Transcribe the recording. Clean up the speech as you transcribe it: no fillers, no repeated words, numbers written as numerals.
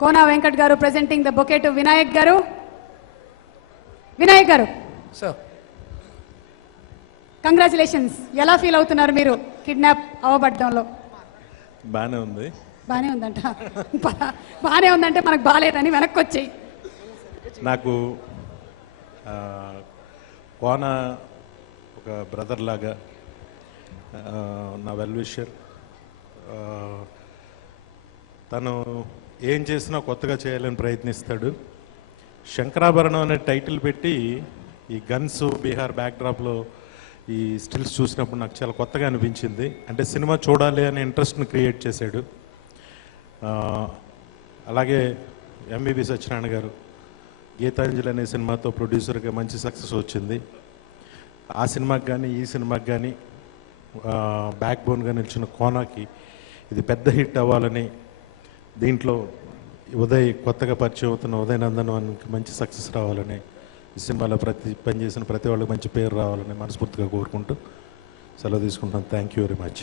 కోనా వెంకట్ గారు presenting the bouquet to Vinayak గారు. వినాయక్ గారు సార్, కంగ్రాచులేషన్స్. ఎలా ఫీల్ అవుతున్నారు మీరు కిడ్నాప్ అవ్వబడ్డంలో? బాగానే ఉంది. బాగానే ఉందంట. బాగానే ఉందంటే మనకు బాగాలేదని వెనక్కి వచ్చాయి. నాకు కోన ఒక బ్రదర్ లాగా, నా వెల్ విషర్. తను ఏం చేసినా కొత్తగా చేయాలని ప్రయత్నిస్తాడు. శంకరాభరణం అనే టైటిల్ పెట్టి ఈ గన్స్ బీహార్ బ్యాక్డ్రాప్లో ఈ స్టిల్స్ చూసినప్పుడు నాకు చాలా కొత్తగా అనిపించింది. అంటే సినిమా చూడాలి అనే ఇంట్రెస్ట్ని క్రియేట్ చేశాడు. అలాగే ఎంబీబీ సత్యనారాయణ గారు గీతాంజలి అనే సినిమాతో ప్రొడ్యూసర్గా మంచి సక్సెస్ వచ్చింది. ఆ సినిమాకి కానీ ఈ సినిమాకి కానీ బ్యాక్ బోన్గా నిలిచిన కోనాకి ఇది పెద్ద హిట్ అవ్వాలని, దీంట్లో ఉదయ్ కొత్తగా పరిచయం అవుతున్న ఉదయ్ నందన్కి మంచి సక్సెస్ రావాలని, ఈ సినిమాలో పనిచేసిన ప్రతి వాళ్ళకి మంచి పేరు రావాలని మనస్ఫూర్తిగా కోరుకుంటూ సెలవు తీసుకుంటాను. Thank you very much.